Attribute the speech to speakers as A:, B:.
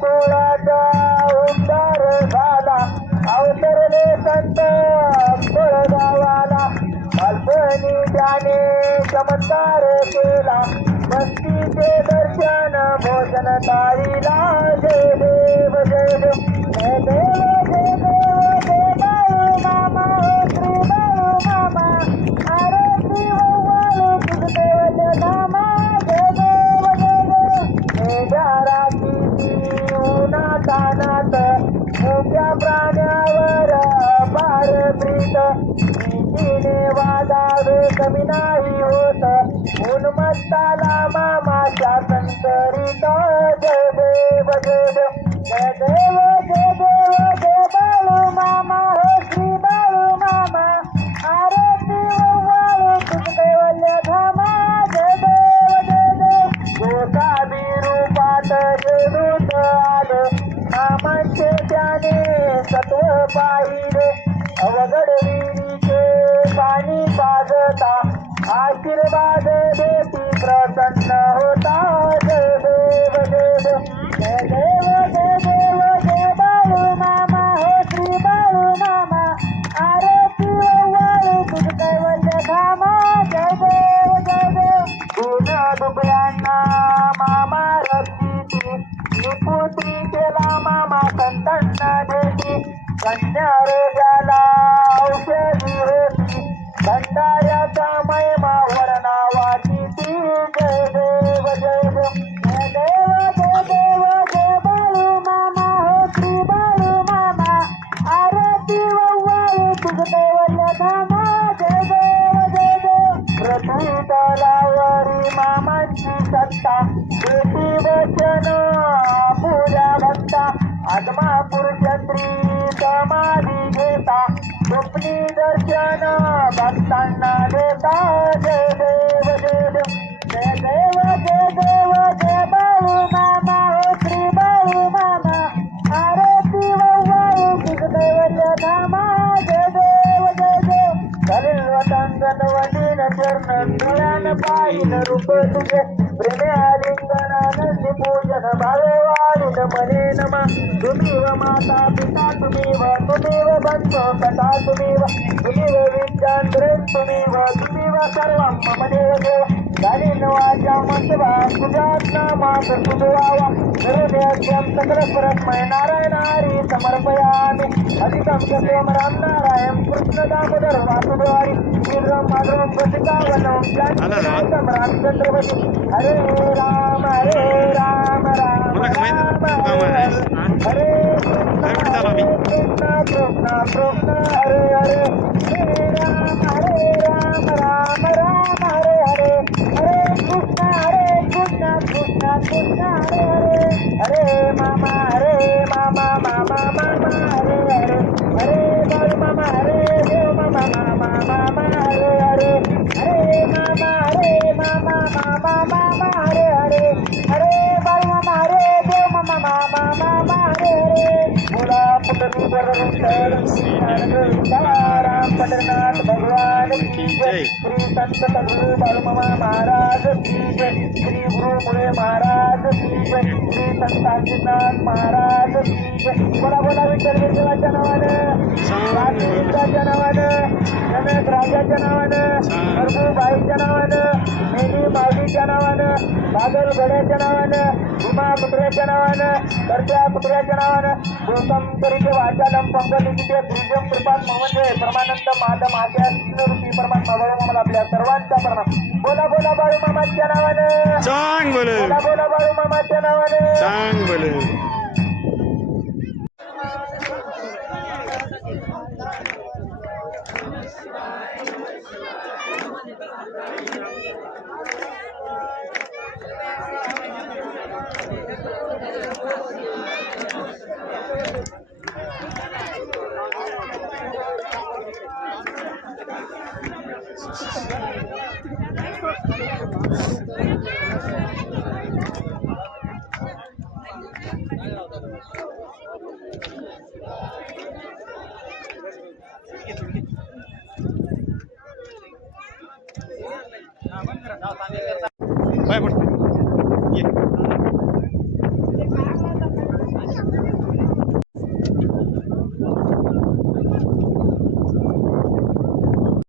A: कुळाचा उद्धार झाला. अवतरले संत अल्पनी त्याने चमत्कार केला. भक्तीचे दर्शन भोजन तारीला जय देव जय देव जय देव जय देव मामा. हो मामा आरती नामा जय देव जय देव. मेघ्या रात्री उन्हातानात मोठ्या प्राण्यावर पार प्रीत नीतीने वादावे कमी नाही होत. उन्मत्ताला मामाच्या संकरित जय देव जय देव जय देव. सत्व पाहिले अवघड विरीचे पाणी पाजता आशीर्वाद देती प्रसन्न होता. जय देव जय देव. जय देव जय देव जय बाळू मामा. हो श्री बाळू मामा. आरती वाळू तुझ कैवल्य धामा. जय देव जय देव. गुण दुबळ्यांना कन्या रोगाला औषधी होती भंडाऱ्याचा महिमा नावाची ती. जय देव जय देव. जय देव जय देव जय बाळू मामा हो श्री बाळू मामा आरती वव्वाळू तुझ देवल्य धामा जय देव जय देव सत्ता बेटी वचन पूजा भक्ता आत्मापूर स्वप्नी दर्शन भक्तांना देता ಮುಳನ ಬಾಯಿನ ರೂಪದುಗೆ ಪ್ರೇಮೆ ಆಲಿಂಗನಲ್ಲಿ ಪೂಜನ ಭಾವವಾಲಿನ ಮನೆ ನಮ ತುಮೀವ ಮಾತಾ ಪಿತಾ ತುಮೀವ ತುಮೀವ ಬಂಧು ಕಥಾ ತುಮೀವ ತುಮೀವ ವಿದ್ಯಾಂದ್ರೆ ತುಮೀವ ತುಮೀವ ಸರ್ವಂ ಮಮ ದೇವ ದೇವ तुम्ही व विद्यान्द्रे तुम्ही व तुम्ही व सर्व मम देव देव गाडी नवाच्या मंतवा तुझ्यात नामात सुधवावा निर्णयस्यम सकल परस्मय नारायण हरी समर्पयामि. अधिकं सत्यम राम नारायण कृष्ण दामोदर वासुदेवारी. श्रीराम माधवम प्रतिकावनम जानकीनाथम रामचंद्रपती हरे राम हरे राम राम? राम? हरे पंढरनाथ भगवान की जय श्री संत सद्गुरु बाळूमामा महाराज की जय श्री गुरु मुळे महाराज की जय श्री संताजीनाथ महाराज की जय बोला बोला विठ्ठल देवाच्या नावानं राजच्या नावानं रमेश राजाच्या नावानं बाईच्या नावानं मेली माऊलीच्या नावानं बादल गड्याच्या नावानं भीमा पुत्र्याच्या नावानं करत्या पुत्र्याच्या नावानं गौतम करीचे वाचालम पंकलिखिते प्रिजम कृपात म्हणजे परमानंद माधम आद्या रूपी परमात्मा बाळू मामाला आपल्या सर्वांचा प्रणाम बोला बोला बाळू मामाच्या नावानं.
B: चांग बोल.
A: बोला बोला बाळू मामाच्या नावानं
B: Vai, Martim. Yeah.